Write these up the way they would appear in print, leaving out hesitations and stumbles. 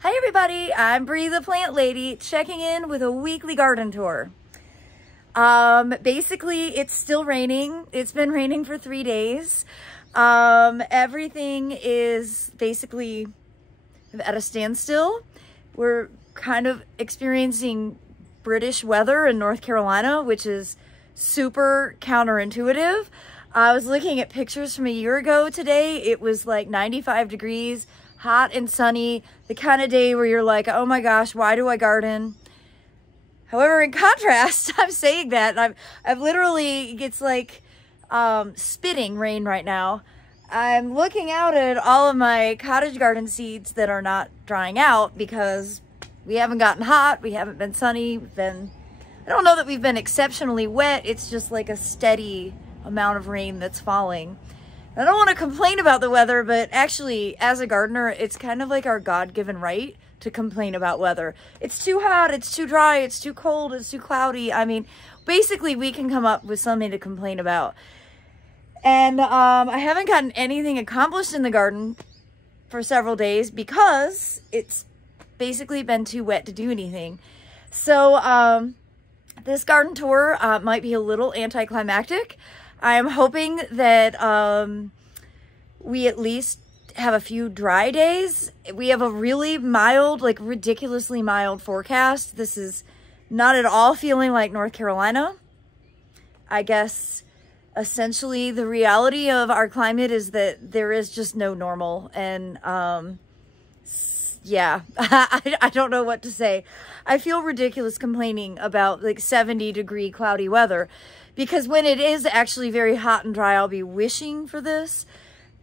Hi everybody, I'm Bree the Plant Lady, checking in with a weekly garden tour. Basically it's still raining. It's been raining for 3 days. Everything is basically at a standstill. We're kind of experiencing British weather in North Carolina, which is super counterintuitive. I was looking at pictures from a year ago today. It was like 95 degrees, hot and sunny, the kind of day where you're like, oh my gosh, why do I garden? However, in contrast, I'm saying that, and I've literally, it's like spitting rain right now. I'm looking out at all of my cottage garden seeds that are not drying out because we haven't gotten hot, we haven't been sunny, I don't know that we've been exceptionally wet, it's just like a steady amount of rain that's falling. I don't want to complain about the weather, but actually, as a gardener, it's kind of like our God-given right to complain about weather. It's too hot, it's too dry, it's too cold, it's too cloudy. I mean, basically, we can come up with something to complain about. And I haven't gotten anything accomplished in the garden for several days because it's basically been too wet to do anything. So this garden tour might be a little anticlimactic. I am hoping that we at least have a few dry days. We have a really mild, like ridiculously mild forecast. This is not at all feeling like North Carolina. I guess essentially the reality of our climate is that there is just no normal. And yeah, I don't know what to say. I feel ridiculous complaining about like 70-degree cloudy weather. Because when it is actually very hot and dry, I'll be wishing for this.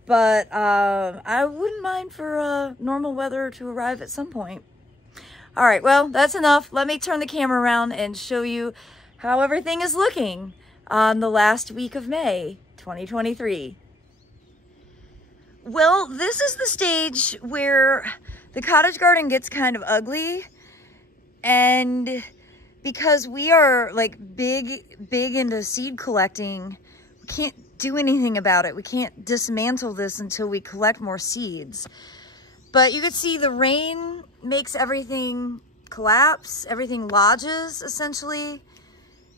But I wouldn't mind for normal weather to arrive at some point. All right, well, that's enough. Let me turn the camera around and show you how everything is looking on the last week of May, 2023. Well, this is the stage where the cottage garden gets kind of ugly. And because we are like big into seed collecting, we can't do anything about it. We can't dismantle this until we collect more seeds. But you can see the rain makes everything collapse, everything lodges essentially,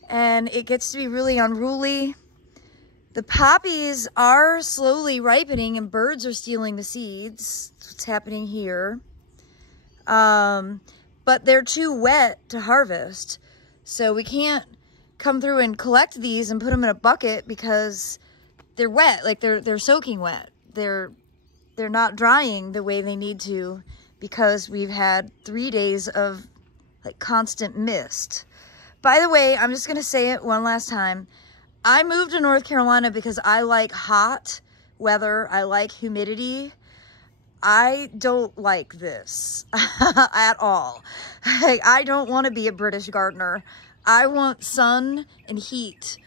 and it gets to be really unruly. The poppies are slowly ripening and birds are stealing the seeds. That's what's happening here. But they're too wet to harvest. So we can't come through and collect these and put them in a bucket because they're wet, like they're soaking wet. They're not drying the way they need to because we've had 3 days of like constant mist. By the way, I'm just gonna say it one last time. I moved to North Carolina because I like hot weather, I like humidity. I don't like this at all. I don't want to be a British gardener. I want sun and heat,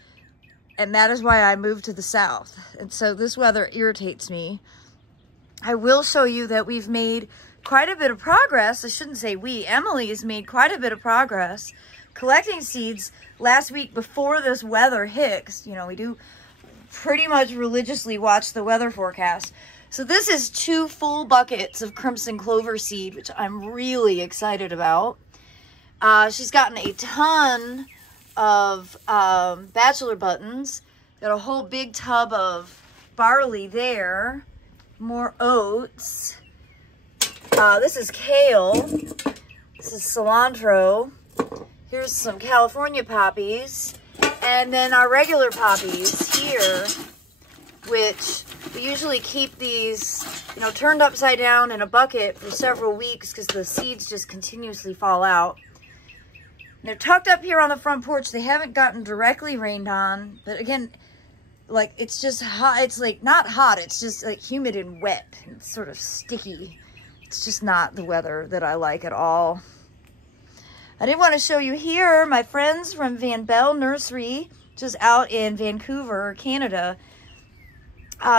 and that is why I moved to the south. And so this weather irritates me. I will show you that we've made quite a bit of progress. I shouldn't say we. Emily has made quite a bit of progress collecting seeds last week before this weather hit. 'Cause, you know, we do pretty much religiously watch the weather forecast. So this is 2 full buckets of crimson clover seed, which I'm really excited about. She's gotten a ton of bachelor buttons. Got a whole big tub of barley there. More oats. This is kale. This is cilantro. Here's some California poppies. And then our regular poppies here, which we usually keep these, you know, turned upside down in a bucket for several weeks because the seeds just continuously fall out. And they're tucked up here on the front porch. They haven't gotten directly rained on, but again, like it's just hot. It's like not hot. It's just like humid and wet. It's sort of sticky. It's just not the weather that I like at all. I did want to show you here my friends from Van Bell Nursery, which is out in Vancouver, Canada.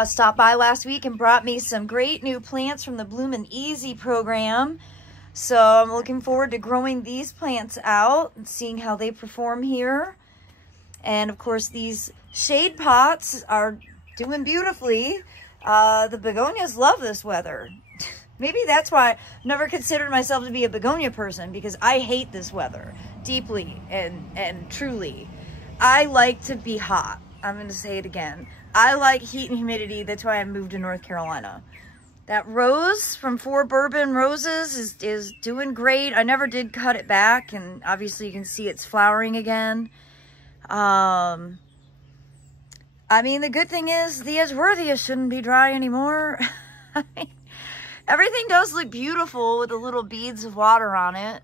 Stopped by last week and brought me some great new plants from the Bloomin' Easy program. So I'm looking forward to growing these plants out and seeing how they perform here. And of course these shade pots are doing beautifully. The begonias love this weather. Maybe that's why I never considered myself to be a begonia person, because I hate this weather deeply and truly. I like to be hot. I'm going to say it again. I like heat and humidity. That's why I moved to North Carolina. That rose from 4 Bourbon Roses is doing great. I never did cut it back, and obviously you can see it's flowering again. I mean, the good thing is the Edgeworthia shouldn't be dry anymore. I mean, everything does look beautiful with the little beads of water on it.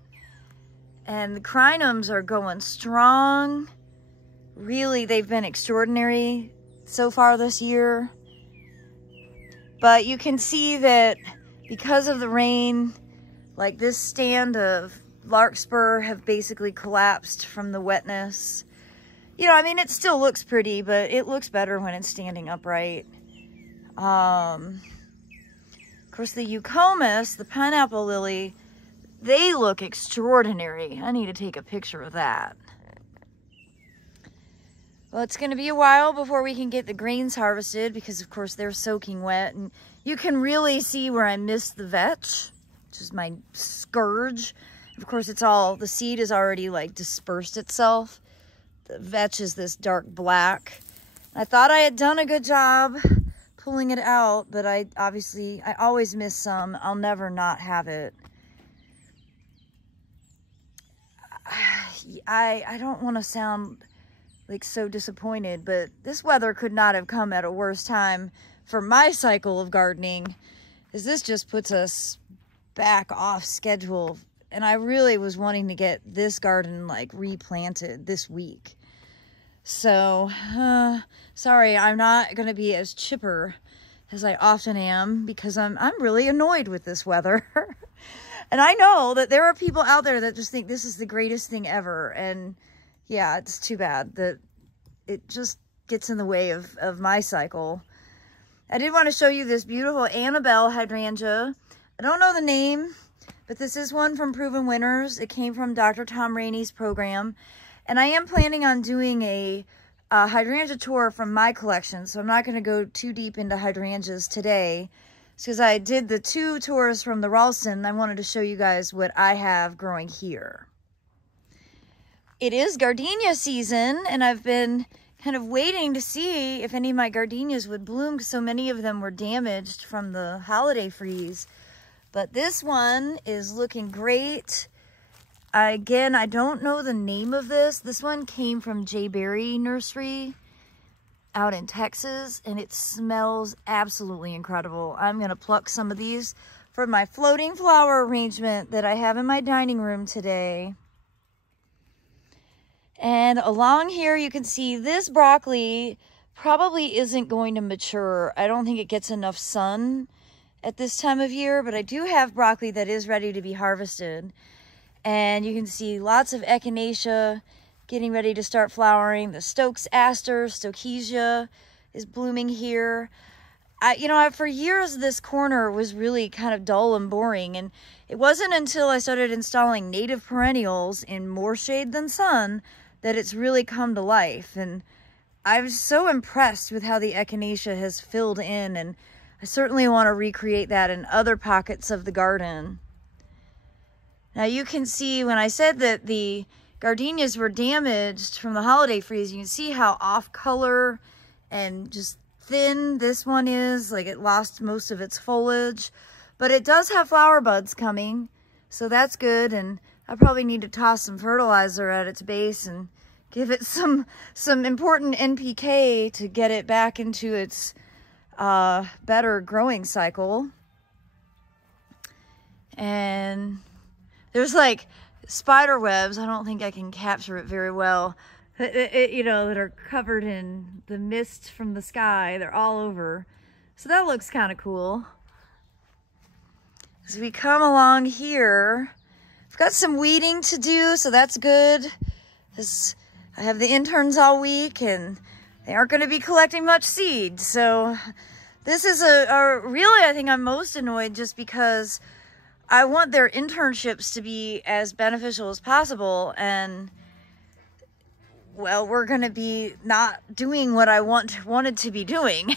And the crinums are going strong. Really, they've been extraordinary so far this year. But you can see that because of the rain, like this stand of larkspur have basically collapsed from the wetness. You know, I mean, it still looks pretty, but it looks better when it's standing upright. Of course, the eucomis, the pineapple lily, they look extraordinary. I need to take a picture of that. Well, it's going to be a while before we can get the grains harvested because, of course, they're soaking wet. And you can really see where I missed the vetch, which is my scourge. Of course, it's all, the seed has already, like, dispersed itself. The vetch is this dark black. I thought I had done a good job pulling it out, but I always miss some. I'll never not have it. I don't want to sound like so disappointed, but this weather could not have come at a worse time for my cycle of gardening, as this just puts us back off schedule. And I really was wanting to get this garden like replanted this week. So, sorry, I'm not going to be as chipper as I often am because I'm really annoyed with this weather. And I know that there are people out there that just think this is the greatest thing ever. And yeah, it's too bad that it just gets in the way of my cycle. I did want to show you this beautiful Annabelle hydrangea. I don't know the name, but this is one from Proven Winners. It came from Dr. Tom Rainey's program. And I am planning on doing a hydrangea tour from my collection. So I'm not going to go too deep into hydrangeas today. Because I did the 2 tours from the Ralston. I wanted to show you guys what I have growing here. It is gardenia season, and I've been kind of waiting to see if any of my gardenias would bloom because so many of them were damaged from the holiday freeze. But this one is looking great. Again, I don't know the name of this. This one came from J. Berry Nursery out in Texas, and it smells absolutely incredible. I'm going to pluck some of these for my floating flower arrangement that I have in my dining room today. And along here, you can see this broccoli probably isn't going to mature. I don't think it gets enough sun at this time of year, but I do have broccoli that is ready to be harvested. And you can see lots of echinacea getting ready to start flowering. The Stokes aster, Stokesia is blooming here. For years, this corner was really kind of dull and boring. And it wasn't until I started installing native perennials in more shade than sun that it's really come to life. And I was so impressed with how the echinacea has filled in, and I certainly want to recreate that in other pockets of the garden. Now you can see when I said that the gardenias were damaged from the holiday freeze, you can see how off color and just thin this one is. Like, it lost most of its foliage, but it does have flower buds coming, so that's good. And I probably need to toss some fertilizer at its base and give it some important NPK to get it back into its better growing cycle. And there's like spider webs. I don't think I can capture it very well. That are covered in the mist from the sky. They're all over. So that looks kind of cool. As we come along here, I've got some weeding to do, so that's good. I have the interns all week, and they aren't going to be collecting much seed. So this is really, I think I'm most annoyed just because I want their internships to be as beneficial as possible. And, well, we're going to be not doing what I wanted to be doing.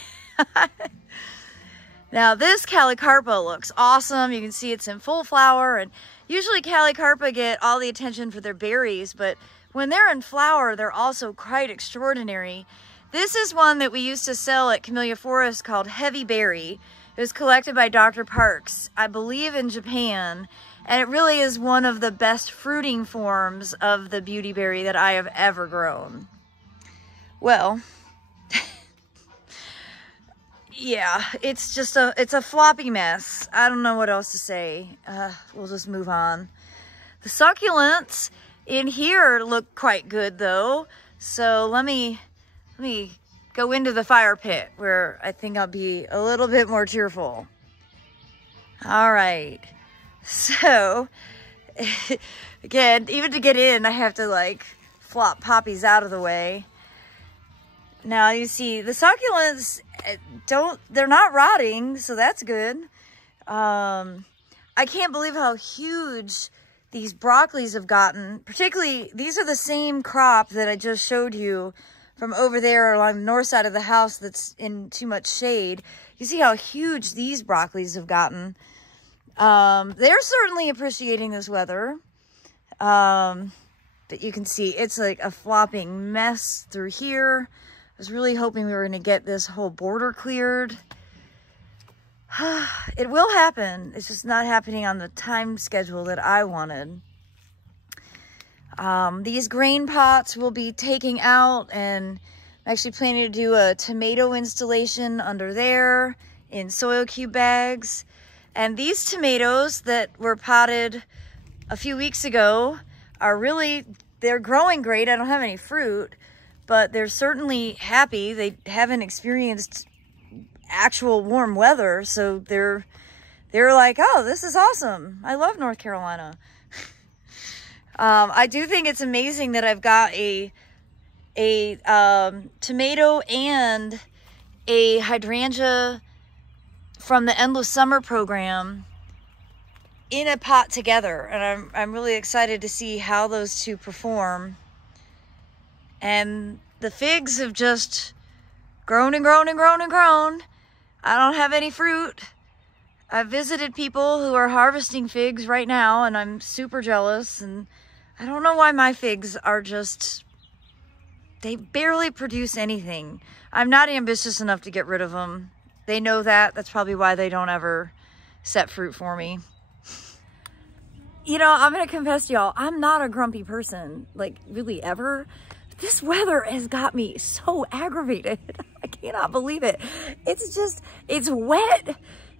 Now this Callicarpa looks awesome. You can see it's in full flower, and usually Callicarpa get all the attention for their berries, but when they're in flower, they're also quite extraordinary. This is one that we used to sell at Camellia Forest called Heavy Berry. It was collected by Dr. Parks, I believe in Japan, and it really is one of the best fruiting forms of the beauty berry that I have ever grown. Well, yeah, it's a floppy mess. I don't know what else to say. We'll just move on. The succulents in here look quite good though. So let me go into the fire pit where I think I'll be a little bit more cheerful. All right. So again, even to get in, I have to like flop poppies out of the way. Now you see the succulents they're not rotting, so that's good. I can't believe how huge these broccolis have gotten. Particularly, these are the same crop that I just showed you from over there along the north side of the house that's in too much shade. You see how huge these broccolis have gotten. They're certainly appreciating this weather. But you can see it's like a flopping mess through here. I was really hoping we were going to get this whole border cleared. It will happen. It's just not happening on the time schedule that I wanted. These grain pots will be taking out, and I'm actually planning to do a tomato installation under there in soil cube bags. And these tomatoes that were potted a few weeks ago are they're growing great. I don't have any fruit, but they're certainly happy. They haven't experienced actual warm weather, so they're like, oh, this is awesome. I love North Carolina. I do think it's amazing that I've got a tomato and a hydrangea from the Endless Summer program in a pot together, and I'm really excited to see how those two perform. And the figs have just grown and grown and grown and grown. I don't have any fruit. I've visited people who are harvesting figs right now, and I'm super jealous, and I don't know why my figs are they barely produce anything. I'm not ambitious enough to get rid of them. They know that. That's probably why they don't ever set fruit for me. You know, I'm gonna confess to y'all, I'm not a grumpy person, like really ever. This weather has got me so aggravated. I cannot believe it. It's wet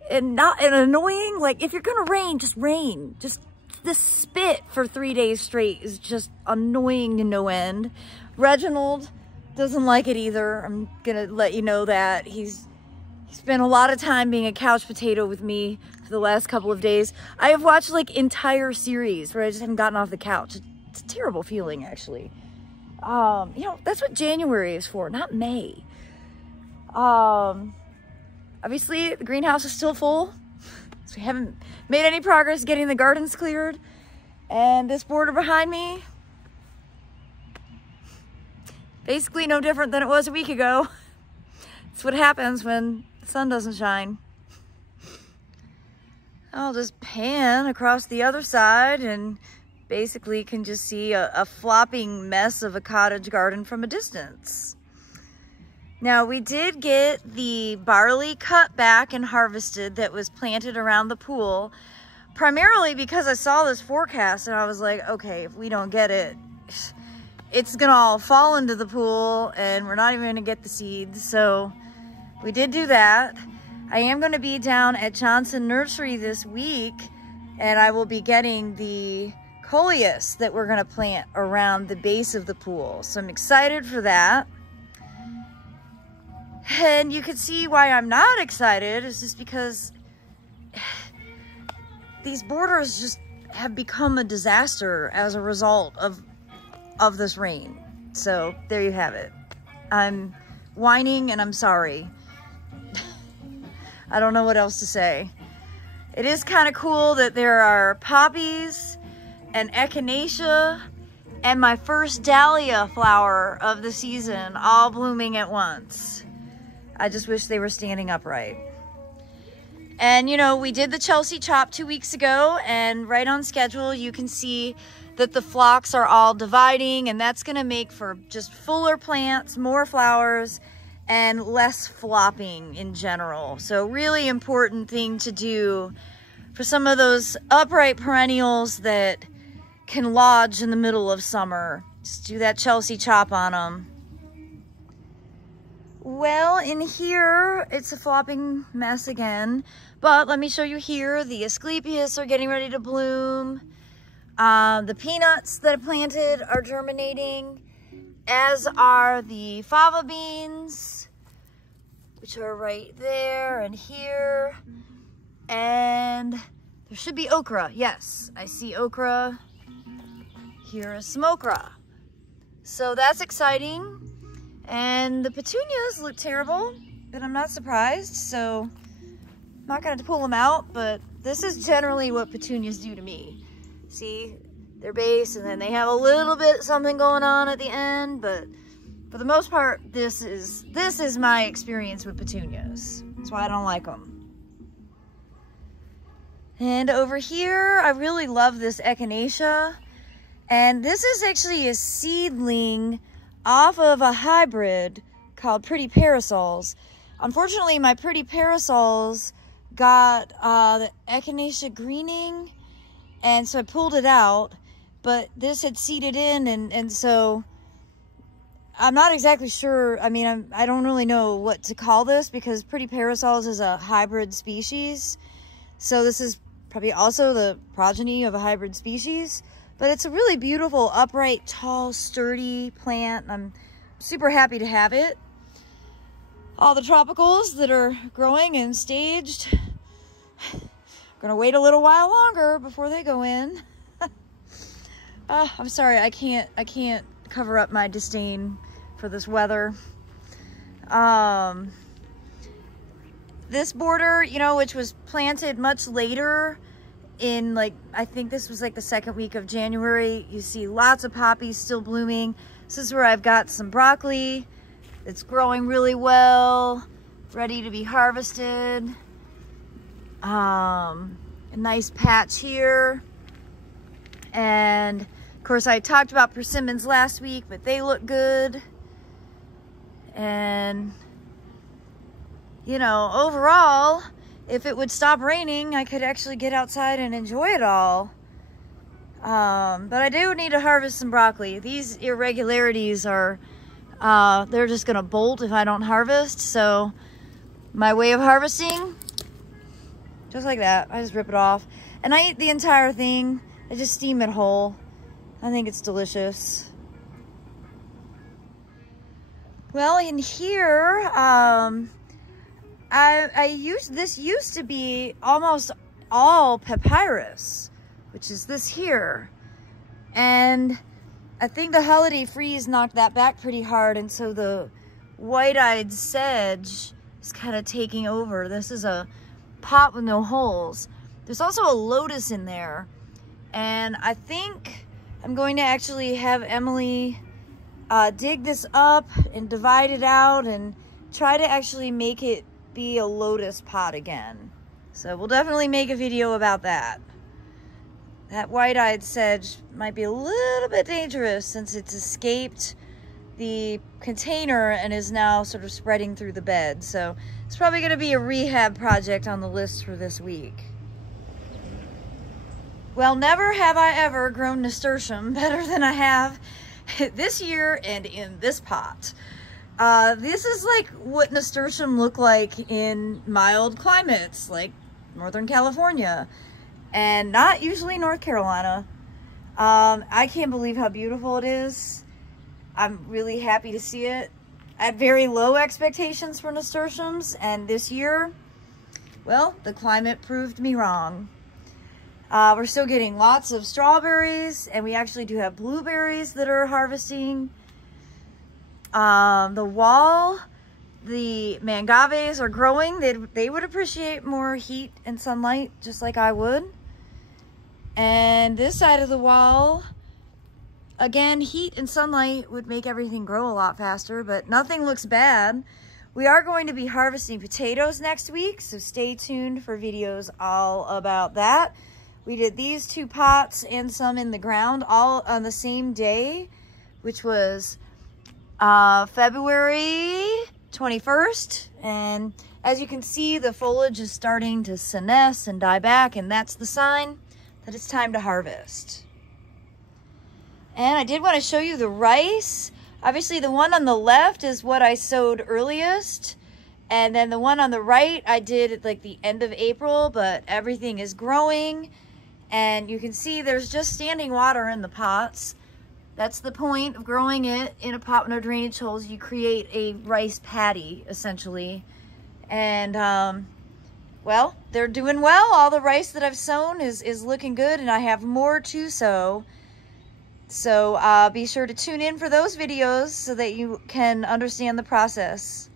and annoying. Like, if you're gonna rain, just rain. Just the spit for 3 days straight is just annoying to no end. Reginald doesn't like it either. I'm gonna let you know that. He's spent a lot of time being a couch potato with me for the last couple of days. I have watched like entire series where I just haven't gotten off the couch. It's a terrible feeling, actually. You know, that's what January is for, not May. Obviously the greenhouse is still full, so we haven't made any progress getting the gardens cleared. And this border behind me, basically no different than it was a week ago. It's what happens when the sun doesn't shine. I'll just pan across the other side and basically can just see a flopping mess of a cottage garden from a distance. Now, we did get the barley cut back and harvested that was planted around the pool, primarily because I saw this forecast and I was like, okay, if we don't get it, it's gonna all fall into the pool and we're not even gonna get the seeds. So we did do that. I am gonna be down at Johnson Nursery this week, and I will be getting the coleus that we're gonna plant around the base of the pool. So I'm excited for that. And you can see why I'm not excited is just because these borders just have become a disaster as a result of this rain. So there you have it. I'm whining and I'm sorry. I don't know what else to say. It is kind of cool that there are poppies and echinacea and my first dahlia flower of the season all blooming at once. I just wish they were standing upright. And you know, we did the Chelsea chop 2 weeks ago, and right on schedule, you can see that the flocks are all dividing, and that's gonna make for just fuller plants, more flowers, and less flopping in general. So really important thing to do for some of those upright perennials that can lodge in the middle of summer. Just do that Chelsea chop on them. Well, in here, it's a flopping mess again, but let me show you here. The Asclepias are getting ready to bloom. The peanuts that I planted are germinating, as are the fava beans, which are right there and here. And there should be okra. Yes, I see okra. Here is some okra. So that's exciting. And the petunias look terrible, but I'm not surprised, so I'm not going to pull them out, but this is generally what petunias do to me. See, their base, and then they have a little bit something going on at the end, but for the most part, this is my experience with petunias. That's why I don't like them. And over here, I really love this echinacea, and this is actually a seedling off of a hybrid called Pretty Parasols. Unfortunately, my Pretty Parasols got the echinacea greening, and so I pulled it out, but this had seeded in, and so I'm not exactly sure. I mean, I don't really know what to call this, because Pretty Parasols is a hybrid species, so this is probably also the progeny of a hybrid species. But it's a really beautiful, upright, tall, sturdy plant. I'm super happy to have it. All the tropicals that are growing and staged. I'm gonna wait a little while longer before they go in. I'm sorry, I can't cover up my disdain for this weather. This border, you know, which was planted much later, in like, I think this was like the second week of January, you see lots of poppies still blooming. This is where I've got some broccoli that's growing really well, ready to be harvested. A nice patch here. And of course, I talked about persimmons last week, but they look good. And you know, overall, if it would stop raining, I could actually get outside and enjoy it all. But I do need to harvest some broccoli. These irregularities are, they're just gonna bolt if I don't harvest. So my way of harvesting, just like that, I just rip it off. And I eat the entire thing. I just steam it whole. I think it's delicious. Well, in here, this used to be almost all papyrus, which is this here. And I think the holiday freeze knocked that back pretty hard, and so the white-eyed sedge is kind of taking over. This is a pot with no holes. There's also a lotus in there, and I think I'm going to actually have Emily dig this up and divide it out and try to actually make it be a lotus pot again. So we'll definitely make a video about that. That white-eyed sedge might be a little bit dangerous since it's escaped the container and is now sort of spreading through the bed. So it's probably going to be a rehab project on the list for this week. Well, never have I ever grown nasturtium better than I have this year and in this pot. This is like what nasturtium look like in mild climates, like Northern California, and not usually North Carolina. I can't believe how beautiful it is. I'm really happy to see it. I had very low expectations for nasturtiums, and this year, well, the climate proved me wrong. We're still getting lots of strawberries, and we actually do have blueberries that are harvesting. The wall, the mangaves are growing. They would appreciate more heat and sunlight, just like I would. And this side of the wall, again, heat and sunlight would make everything grow a lot faster, but nothing looks bad. We are going to be harvesting potatoes next week, so stay tuned for videos all about that. We did these 2 pots and some in the ground all on the same day, which was February 21st. And as you can see, the foliage is starting to senesce and die back, and that's the sign that it's time to harvest. And I did want to show you the rice. Obviously, the one on the left is what I sowed earliest. And then the one on the right, I did at like the end of April, but everything is growing. And you can see there's just standing water in the pots. That's the point of growing it in a pot with no drainage holes. You create a rice paddy, essentially. And, well, they're doing well. All the rice that I've sown is looking good, and I have more to sow. So be sure to tune in for those videos so that you can understand the process.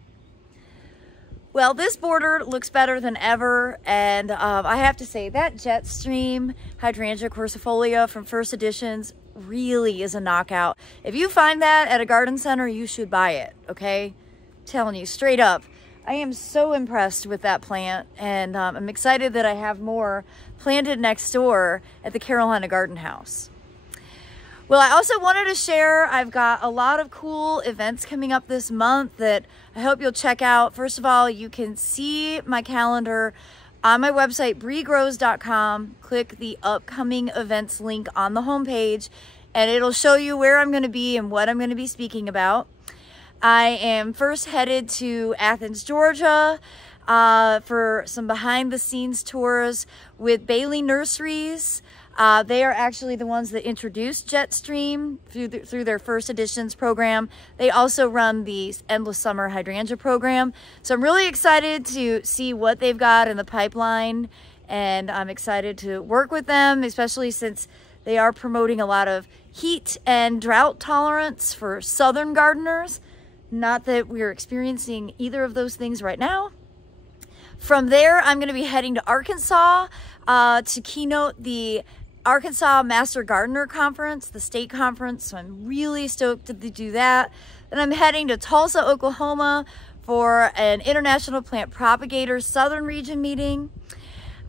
Well, this border looks better than ever, and I have to say that Jetstream hydrangea quercifolia from First Editions really is a knockout. If you find that at a garden center, you should buy it, okay? I'm telling you straight up. I am so impressed with that plant, and I'm excited that I have more planted next door at the Carolina Garden House. Well, I also wanted to share, I've got a lot of cool events coming up this month that I hope you'll check out. First of all, you can see my calendar on my website, breegrows.com. Click the upcoming events link on the homepage, and it'll show you where I'm going to be and what I'm going to be speaking about. I am first headed to Athens, Georgia, for some behind-the-scenes tours with Bailey Nurseries. They are actually the ones that introduced Jetstream through their First Editions program. They also run the Endless Summer Hydrangea program. So I'm really excited to see what they've got in the pipeline, and I'm excited to work with them, especially since they are promoting a lot of heat and drought tolerance for southern gardeners. Not that we're experiencing either of those things right now. From there, I'm going to be heading to Arkansas to keynote the Arkansas Master Gardener Conference, the state conference. So I'm really stoked to do that. Then I'm heading to Tulsa, Oklahoma for an International Plant Propagators Southern Region meeting.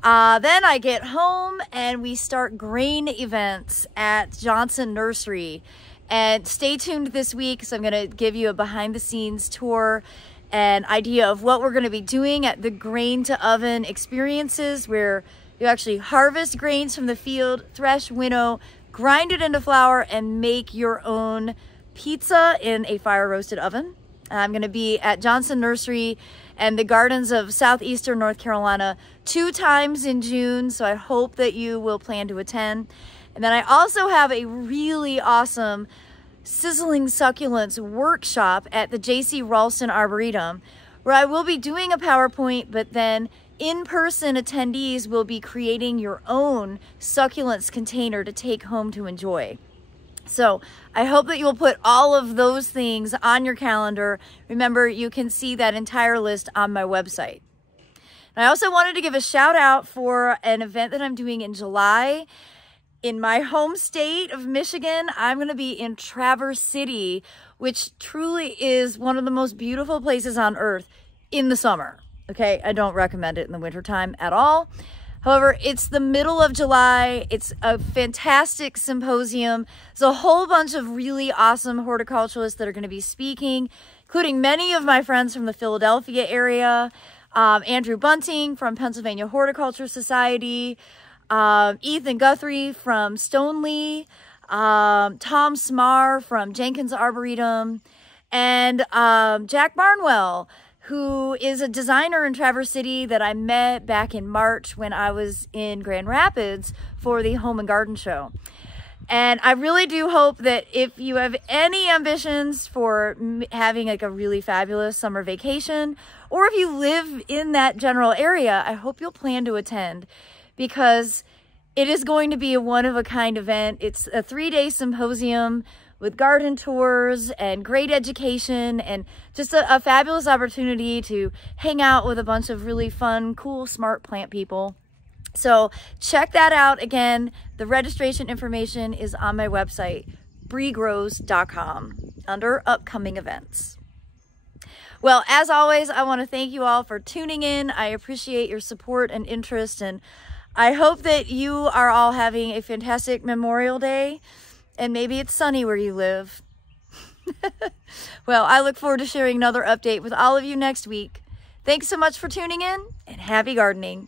Then I get home and we start grain events at Johnson Nursery. And stay tuned this week, so I'm going to give you a behind-the-scenes tour and idea of what we're going to be doing at the grain to oven experiences, where you actually harvest grains from the field, thresh, winnow, grind it into flour, and make your own pizza in a fire-roasted oven. I'm going to be at Johnson Nursery and the gardens of southeastern North Carolina 2 times in June, so I hope that you will plan to attend. And then I also have a really awesome sizzling succulents workshop at the J.C. Ralston Arboretum, where I will be doing a PowerPoint, but then in-person attendees will be creating your own succulents container to take home to enjoy. So I hope that you will put all of those things on your calendar. Remember, you can see that entire list on my website. And I also wanted to give a shout out for an event that I'm doing in July. In my home state of Michigan, I'm going to be in Traverse City, which truly is one of the most beautiful places on earth in the summer. Okay, I don't recommend it in the wintertime at all. However, it's the middle of July. It's a fantastic symposium. There's a whole bunch of really awesome horticulturalists that are going to be speaking, including many of my friends from the Philadelphia area, Andrew Bunting from Pennsylvania Horticulture Society, Ethan Guthrie from Stoneleigh, Tom Smar from Jenkins Arboretum, and Jack Barnwell, who is a designer in Traverse City that I met back in March when I was in Grand Rapids for the Home and Garden Show. And I really do hope that if you have any ambitions for having like a really fabulous summer vacation, or if you live in that general area, I hope you'll plan to attend, because it is going to be a one-of-a-kind event. It's a 3-day symposium with garden tours and great education, and just a fabulous opportunity to hang out with a bunch of really fun, cool, smart plant people. So check that out. Again, the registration information is on my website, breegrows.com, under upcoming events. Well, as always, I want to thank you all for tuning in. I appreciate your support and interest, and I hope that you are all having a fantastic Memorial Day, and maybe it's sunny where you live. Well, I look forward to sharing another update with all of you next week. Thanks so much for tuning in, and happy gardening.